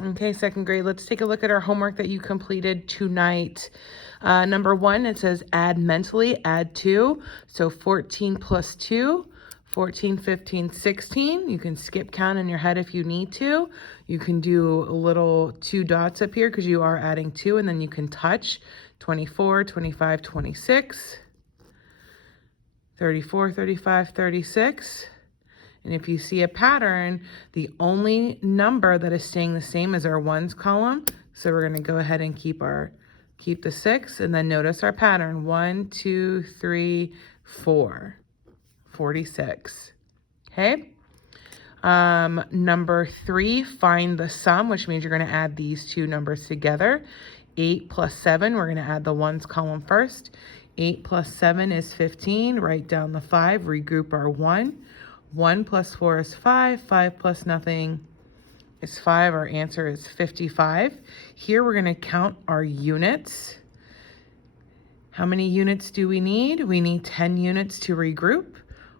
Okay, second grade, let's take a look at our homework that you completed tonight. Number 1, it says add mentally, add 2. So 14 plus 2, 14, 15, 16. You can skip count in your head if you need to. You can do a little 2 dots up here because you are adding 2, and then you can touch 24, 25, 26, 34, 35, 36. And if you see a pattern, the only number that is staying the same is our ones column. So we're going to go ahead and keep the 6, and then notice our pattern. 1, 2, 3, 4, 46. Okay. Number 3, find the sum, which means you're going to add these two numbers together. 8 plus 7, we're going to add the ones column first. 8 plus 7 is 15. Write down the 5, regroup our 1. 1 plus 4 is 5. 5 plus nothing is 5. Our answer is 55. Here we're going to count our units. How many units do we need? We need 10 units to regroup.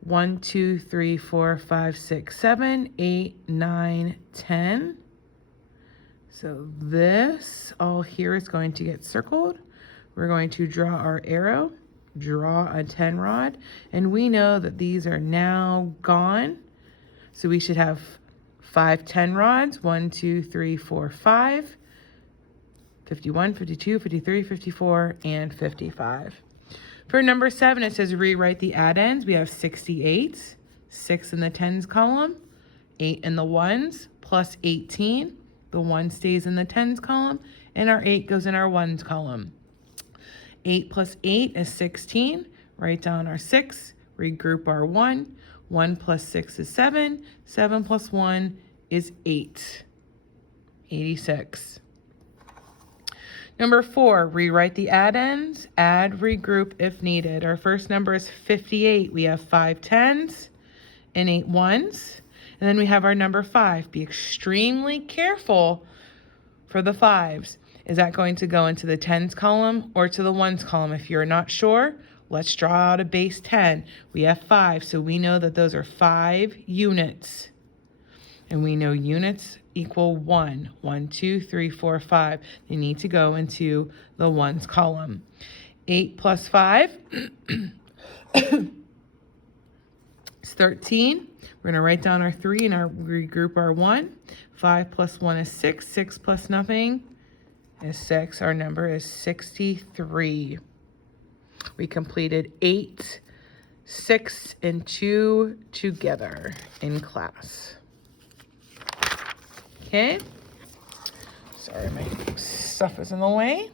1, 2, 3, 4, 5, 6, 7, 8, 9, 10. So this all here is going to get circled. We're going to draw our arrow, draw a 10 rod, and we know that these are now gone. So we should have 5 10 rods, 1, 2, 3, 4, 5, 51, 52, 53, 54, and 55. For number 7, it says rewrite the addends. We have 68, 6 in the tens column, 8 in the ones, plus 18. The 1 stays in the tens column, and our 8 goes in our ones column. 8 plus 8 is 16. Write down our 6, regroup our 1. 1 plus 6 is 7. 7 plus 1 is 8. 86. Number 4, rewrite the addends, add, regroup if needed. Our first number is 58. We have 5 tens and 8 ones. And then we have our number 5. Be extremely careful for the 5s. Is that going to go into the tens column or to the ones column? If you're not sure, let's draw out a base 10. We have 5, so we know that those are 5 units. And we know units equal 1. 1, 2, 3, 4, 5. They need to go into the ones column. 8 plus 5 is 13. We're going to write down our 3 and regroup our 1. 5 plus 1 is 6. 6 plus nothing is 6. Our number is 63. We completed 8, 6, and 2 together in class. Okay. Sorry, my stuff is in the way.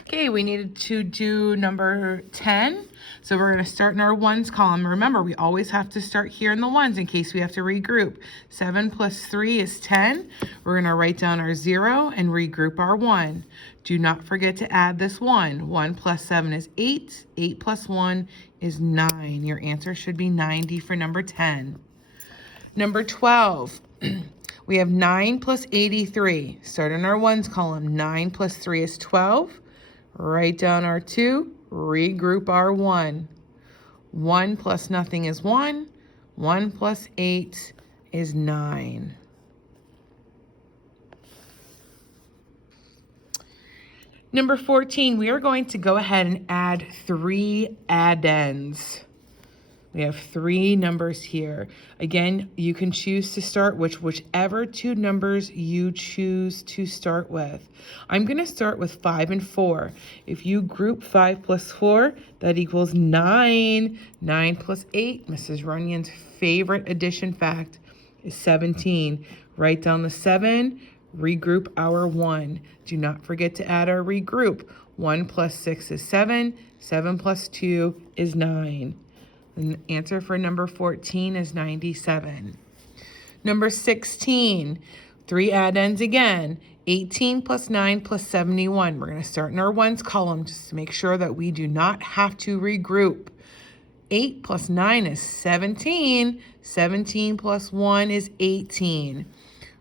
Okay, we needed to do number 10. So we're going to start in our ones column. Remember, we always have to start here in the ones in case we have to regroup. 7 plus 3 is 10. We're going to write down our 0 and regroup our 1. Do not forget to add this 1. 1 plus 7 is 8. 8 plus 1 is 9. Your answer should be 90 for number 10. Number 12. We have 9 plus 83. Start in our ones column. 9 plus 3 is 12. Write down our 2, regroup our 1. 1 plus nothing is 1. 1 plus 8 is 9. Number 14, we are going to go ahead and add 3 addends. We have 3 numbers here. Again, you can choose to start whichever 2 numbers you choose to start with. I'm going to start with 5 and 4. If you group 5 plus 4, that equals 9. 9 plus 8, Mrs. Runyon's favorite addition fact, is 17. Write down the 7, regroup our 1. Do not forget to add our regroup. 1 plus 6 is 7. 7 plus 2 is 9. The answer for number 14 is 97. Number 16, 3 addends again. 18 plus 9 plus 71. We're going to start in our ones column just to make sure that we do not have to regroup. 8 plus 9 is 17. 17 plus 1 is 18.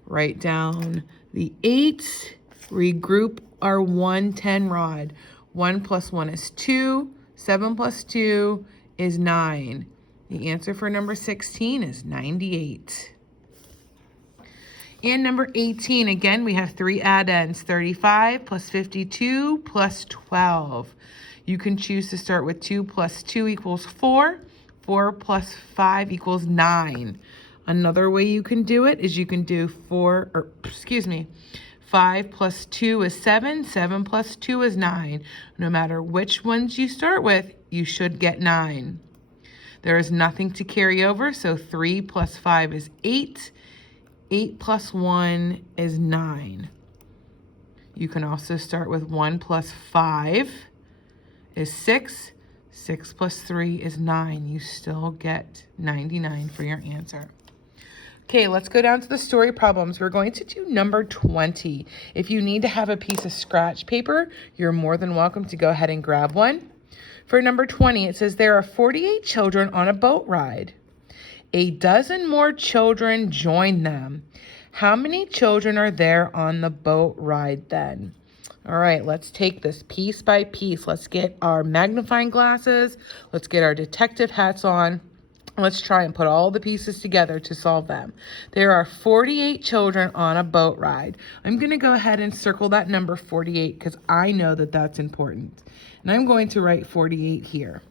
Write down the 8, regroup our 110 rod. 1 plus 1 is 2. 7 plus 2 is 9. The answer for number 16 is 98. And number 18, again, we have 3 add-ins, 35 plus 52 plus 12. You can choose to start with 2 plus 2 equals 4. 4 plus 5 equals 9. Another way you can do it is you can do 5 plus 2 is 7. 7 plus 2 is 9. No matter which ones you start with, you should get 9. There is nothing to carry over, so 3 plus 5 is 8. 8 plus 1 is 9. You can also start with 1 plus 5 is 6. 6 plus 3 is 9. You still get 99 for your answer. Okay, let's go down to the story problems. We're going to do number 20. If you need to have a piece of scratch paper, you're more than welcome to go ahead and grab one. For number 20, it says there are 48 children on a boat ride. A dozen more children join them. How many children are there on the boat ride then? All right, let's take this piece by piece. Let's get our magnifying glasses. Let's get our detective hats on. Let's try and put all the pieces together to solve them. There are 48 children on a boat ride. I'm going to go ahead and circle that number 48 because I know that that's important. And I'm going to write 48 here.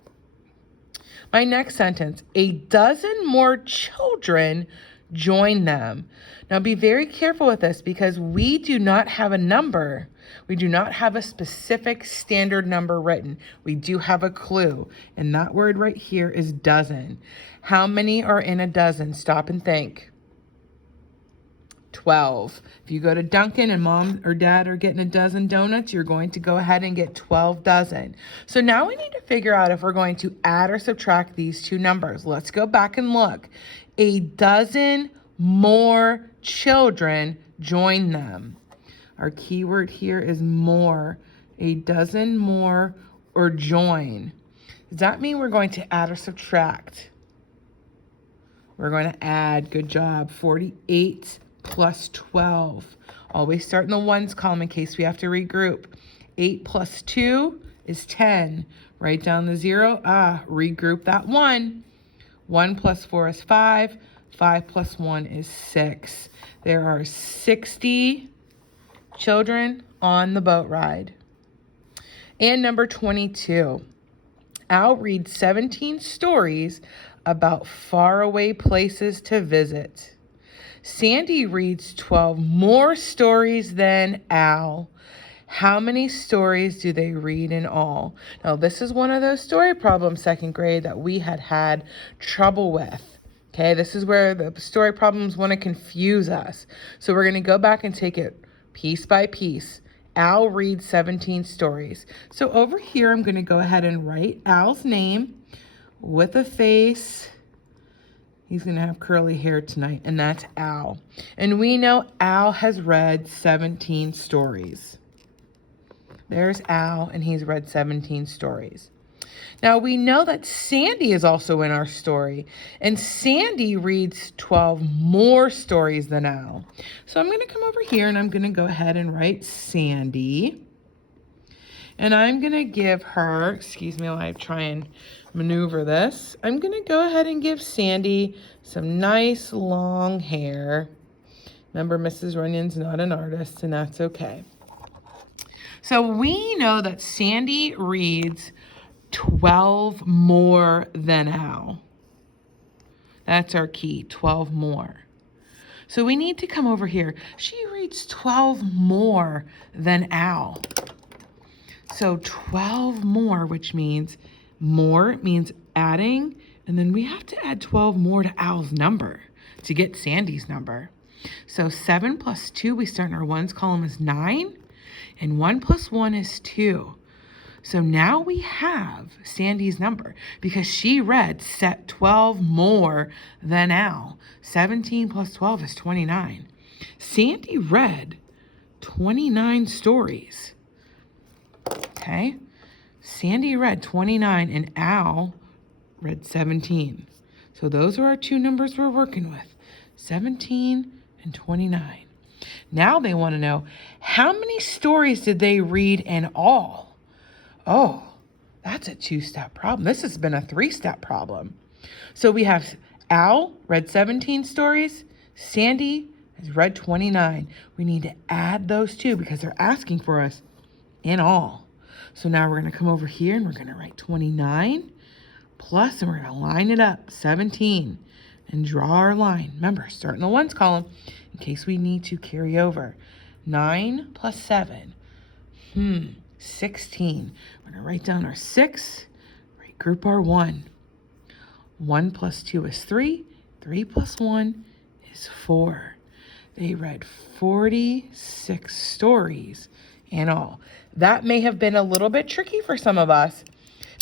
My next sentence, a dozen more children join them. Now be very careful with this because we do not have a number. We do not have a specific standard number written. We do have a clue, and that word right here is dozen. How many are in a dozen? Stop and think. 12. If you go to Dunkin' and mom or dad are getting a dozen donuts, you're going to go ahead and get 12 dozen. So now we need to figure out if we're going to add or subtract these two numbers. Let's go back and look. A dozen more children join them. Our key word here is more. A dozen more or join. Does that mean we're going to add or subtract? We're going to add. Good job. 48 plus 12. Always start in the ones column in case we have to regroup. 8 plus 2 is 10. Write down the 0. Regroup that 1. 1 plus 4 is 5. 5 plus 1 is 6. There are 60 children on the boat ride. And number 22. Al reads 17 stories about faraway places to visit. Sandy reads 12 more stories than Al. How many stories do they read in all? Now, this is one of those story problems, second grade, that we had trouble with. Okay, this is where the story problems want to confuse us. So we're going to go back and take it piece by piece. Al reads 17 stories. So over here, I'm going to go ahead and write Al's name with a face. He's going to have curly hair tonight, and that's Al. And we know Al has read 17 stories. There's Al, and he's read 17 stories. Now, we know that Sandy is also in our story, and Sandy reads 12 more stories than Al. So I'm going to come over here, and I'm going to go ahead and write Sandy. And I'm going to give her, excuse me while I try and maneuver this, I'm going to go ahead and give Sandy some nice long hair. Remember, Mrs. Runyon's not an artist, and that's okay. So we know that Sandy reads 12 more than Al. That's our key, 12 more. So we need to come over here. She reads 12 more than Al. So 12 more, which means more means adding, and then we have to add 12 more to Al's number to get Sandy's number. So 7 plus 2, we start in our ones column is 9, and 1 plus 1 is 2. So now we have Sandy's number because she read 12 more than Al. 17 plus 12 is 29. Sandy read 29 stories. Okay, Sandy read 29 and Al read 17. So those are our two numbers we're working with, 17 and 29. Now they want to know, how many stories did they read in all? Oh, that's a two-step problem. This has been a three-step problem. So we have Al read 17 stories, Sandy is read 29. We need to add those two because they're asking for us in all. So now we're going to come over here and we're going to write 29 plus, and we're going to line it up, 17, and draw our line. Remember, start in the ones column in case we need to carry over. 9 plus 7, 16. We're going to write down our 6, regroup our 1. 1 plus 2 is 3. 3 plus 1 is 4. They read 46 stories in all. That may have been a little bit tricky for some of us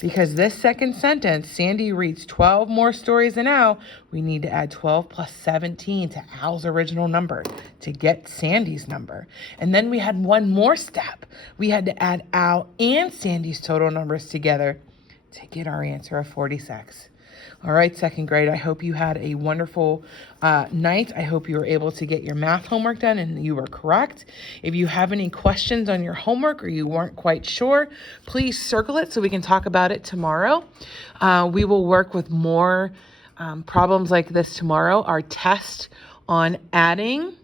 because this second sentence, Sandy reads 12 more stories than Al. We need to add 12 plus 17 to Al's original number to get Sandy's number. And then we had one more step. We had to add Al and Sandy's total numbers together to get our answer of 46. All right, second grade, I hope you had a wonderful night. I hope you were able to get your math homework done and you were correct. If you have any questions on your homework or you weren't quite sure, please circle it so we can talk about it tomorrow. We will work with more problems like this tomorrow. Our test on adding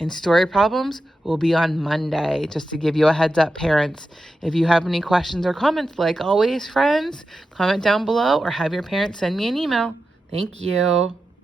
and story problems will be on Monday, just to give you a heads up, parents. If you have any questions or comments, like always, friends, comment down below or have your parents send me an email. Thank you.